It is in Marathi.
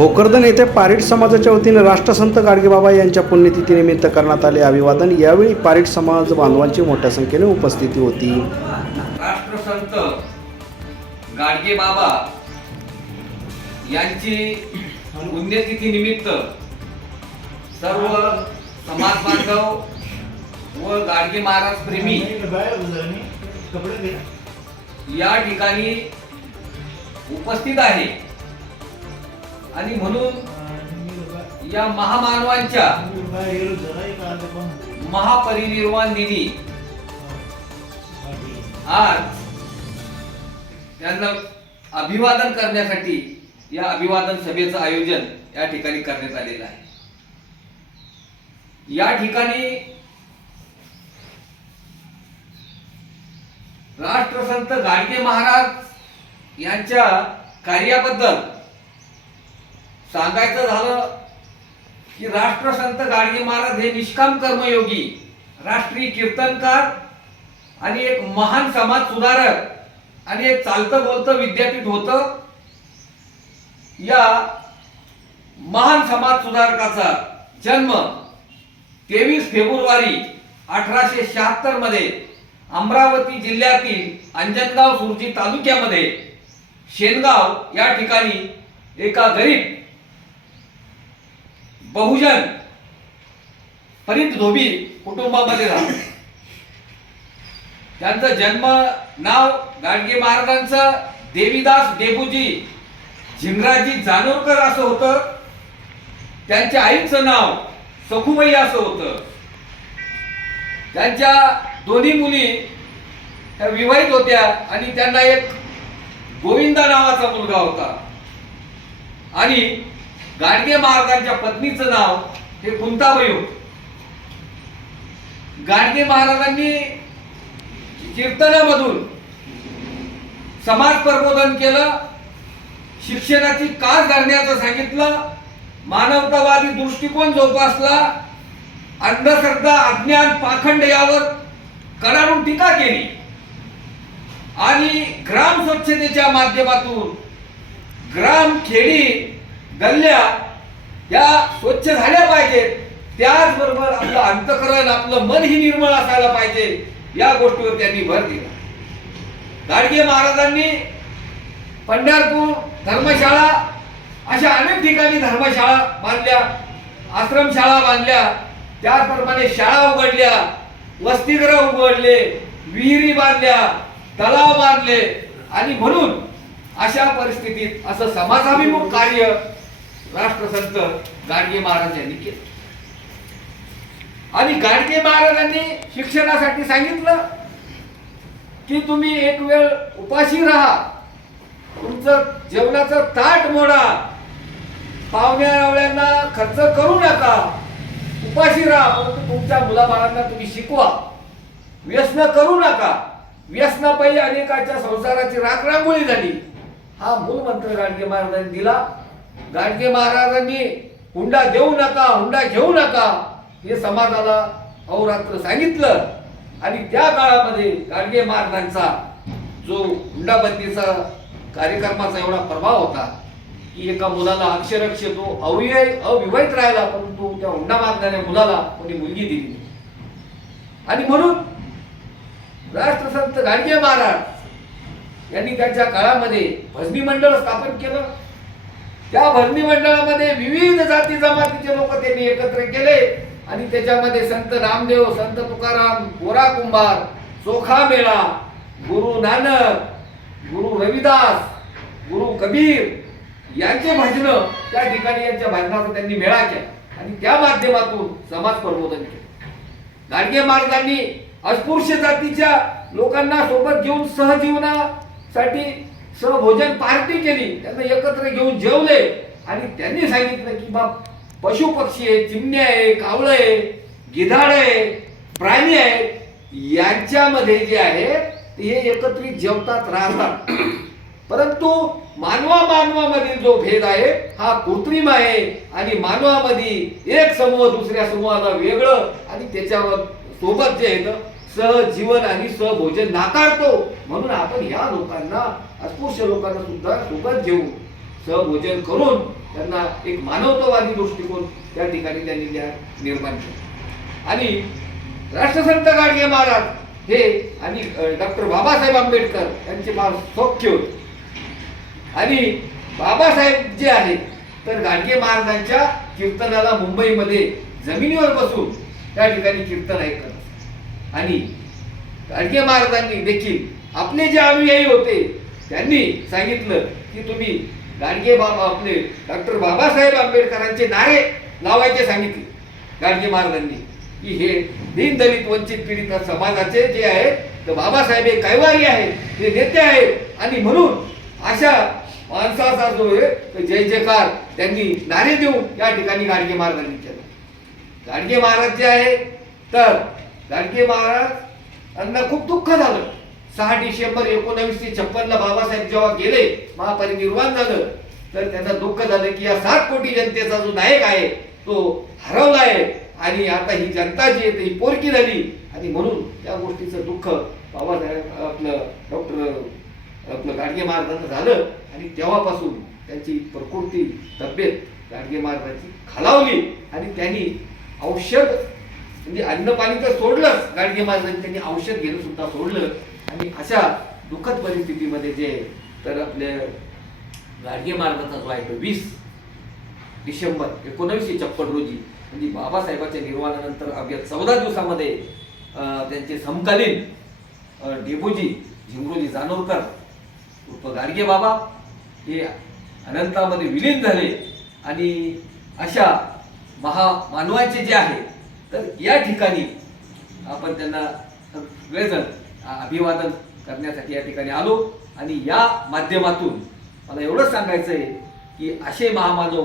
भोकरदन येथे पारीट समाजाच्या वतीने राष्ट्रसंत गाडगेबाबा यांच्या पुण्यतिथीनिमित्त करण्यात आले. अभिवादन यावेळी पारीट समाज बांधवांची मोठ्या संख्येने उपस्थिती होती. राष्ट्रसंत गाडगेबाबा यांची पुण्यतिथीनिमित्त सर्व समाज बांधव व गाडगे महाराज प्रेमी या ठिकाणी उपस्थित आहे. आणि म्हणून या महामानवांच्या महापरिनिर्वाण दिनी आज त्यांना अभिवादन करण्यासाठी या अभिवादन सभेचं आयोजन या ठिकाणी करण्यात आलेलं आहे. या ठिकाणी राष्ट्रसंत गाडगे महाराज यांच्या कार्याबद्दल सांगायचं झालं की राष्ट्रसंत गाडगे महाराज हे निष्काम कर्मयोगी राष्ट्रीय कीर्तनकार आणि एक महान समाज सुधारक आणि एक चालतं बोलतं विद्यापीठ होतं. या महान समाज सुधारकाचा जन्म तेवीस फेब्रुवारी अठराशे शहात्तरमध्ये अमरावती जिल्ह्यातील अंजनगाव सुरजी तालुक्यामध्ये शेनगाव या ठिकाणी एका गरीब बहुजन फरीद धोबी कुटुंबामध्ये झाला त्यांचं जन्म नाव गाडगे महाराजांचं देवीदास देबूजी झिंगराजी जानोरकर असं होतं. त्यांच्या आईचं नाव सखुबाई असं होतं. त्यांच्या दोन्ही मुली त्या विवाहित होत्या आणि त्यांना एक गोविंदा नावाचा मुलगा होता. आणि गाडगे महाराजांच्या पत्नीचं नाव हे कुंताबाई होत. गाडगे महाराजांनी कीर्तनामधून समाज प्रबोधन केलं शिक्षणाची कास धरण्याचं सांगितलं मानवतावादी दृष्टिकोन जोपासला अंधश्रद्धा अज्ञान पाखंड यावर कडाडून टीका केली. आणि ग्राम स्वच्छतेच्या माध्यमातून ग्राम खेडी गल्ल्या या स्वच्छ झाल्या पाहिजेत. त्याचबरोबर आपलं अंतकरण आपलं मन ही निर्मळ असायला पाहिजे. या गोष्टीवर त्यांनी भर दिला. गाडगे महाराजांनी पंढरपूर धर्मशाळा अशा अनेक ठिकाणी धर्मशाळा बांधल्या आश्रमशाळा बांधल्या त्याचप्रमाणे शाळा उघडल्या वसतिगृह उघडले विहिरी बांधल्या तलाव बांधले आणि म्हणून अशा परिस्थितीत असं समाजाभिमुख कार्य राष्ट्रसंत गाडगे महाराज यांनी केलं. आणि गाडगे महाराजांनी शिक्षणासाठी सांगितलं की तुम्ही एक वेळ उपाशी राहा. तुमचं जेवणाचं ताट मोडा. पाहुण्यावळ्यांना खर्च करू नका. उपाशी राहा. परंतु तुमच्या मुलाबाळांना तुम्ही शिकवा. व्यसन करू नका. व्यसनापायी अनेकाच्या संसाराची राखरांगोळी झाली. हा मूलमंत्र गाडगे महाराजांनी दिला. गाडगे महाराजांनी हुंडा देऊ नका हुंडा घेऊ नका हे समाजाला अहोरात्र सांगितलं. आणि त्या काळामध्ये गाडगे महाराजांचा जो हुंडाबंदीचा कार्यक्रमाचा एवढा प्रभाव होता की एका मुलाला अक्षरक्ष तो अव्यय अविवाहित राहिला परंतु त्या हुंडा मागणाऱ्या मुलाला कोणी मुलगी दिली आणि म्हणून राष्ट्रसंत गाडगे महाराज यांनी त्यांच्या काळामध्ये भजनी मंडळ स्थापन केलं. त्या भरणी मंडळामध्ये विविध जाती जमातीचे लोक त्यांनी एकत्र केले. आणि त्याच्यामध्ये संत रामदेव संत तुकाराम गोरा कुंभार चोखा मेळा गुरु नानक गुरु रविदास गुरु कबीर यांचे भजन त्या ठिकाणी यांच्या भजनाचा त्यांनी मेळा केला. आणि त्या माध्यमातून समाज प्रबोधन केलं. गाडगे महाराजांनी अस्पृश्य जातीच्या लोकांना सोबत घेऊन सहजीवनासाठी सहभोजन पार्टी केली. त्यांना एकत्र घेऊन जेवले. आणि त्यांनी सांगितलं की बाप पशु पक्षी आहे चिमण्या आहे कावळं आहे गिधाड आहे प्राणी आहे यांच्यामध्ये जे आहे ते हे एकत्रित जेवतात राहतात. परंतु मानवा मानवामधील जो भेद आहे हा कृत्रिम आहे. आणि मानवामध्ये एक समूह दुसऱ्या समूहाला वेगळं. आणि त्याच्यावर सोबत जे आहे सहजीवन आणि सहभोजन नाकारतो. म्हणून आपण या लोकांना अस्पृश्य लोकांना सुद्धा सोबत घेऊन सहभोजन करून त्यांना एक मानवतावादी दृष्टिकोन त्या ठिकाणी त्यांनी त्या निर्माण केला. आणि राष्ट्रसंत गाडगे महाराज हे आणि डॉक्टर बाबासाहेब आंबेडकर यांचे फार सौख्य होते. आणि बाबासाहेब जे आहेत तर गाडगे महाराजांच्या कीर्तनाला मुंबईमध्ये जमिनीवर बसून त्या ठिकाणी कीर्तन ऐकत आणि गाडगे महाराजांनी देखील आपले जे अनुयायी होते त्यांनी सांगितलं की तुम्ही गाडगे बाबा आपले डॉक्टर बाबासाहेब आंबेडकरांचे नारे लावायचे सांगितले. गाडगे महाराजांनी. की हे दीनदलित वंचित पीडित समाजाचे जे आहेत तर बाबासाहेब हे कैवारी आहेत ते नेते आहेत आणि म्हणून अशा माणसाचा जो आहे जय जयकार त्यांनी नारे देऊन या ठिकाणी गाडगे महाराजांनी केलं. गाडगे महाराज जे आहे तर गाडगे महाराज यांना खूप दुःख झालं. सहा डिसेंबर एकोणावीसशे छप्पनला बाबासाहेब जेव्हा गेले महापरिनिर्वाण झालं तर त्यांना दुःख झालं की या सात कोटी जनतेचा जो नायक आहे तो हरवला आहे आणि आता ही जनता जी आहे ती पोरकी झाली. आणि म्हणून या गोष्टीचं दुःख बाबासाहेब आपलं डॉक्टर आपलं गाडगे महाराजांना झालं. आणि तेव्हापासून त्यांची प्रकृती तब्येत गाडगे महाराजांची खालावली. आणि त्यांनी औषध म्हणजे अन्नपाणी तर सोडलंच. गाडगे महाराजांनी त्यांनी औषध घेणं सुद्धा सोडलं. आणि अशा दुःखद परिस्थितीमध्ये जे तर आपले गाडगे महाराजांचा जो आहे तो वीस डिसेंबर एकोणीसशे छप्पन रोजी म्हणजे बाबासाहेबांच्या निर्वाणानंतर अवघ्या चौदा दिवसामध्ये त्यांचे समकालीन अं, डेबोजी झिमरोजी जानोरकर उर्फ गाडगे बाबा हे अनंतामध्ये विलीन झाले. आणि अशा महामानवाचे जे आहे तर या ठिकाणी आपण त्यांना सगळेजण अभिवादन करण्यासाठी या ठिकाणी आलो. आणि या माध्यमातून मला एवढंच सांगायचं आहे की असे महामानव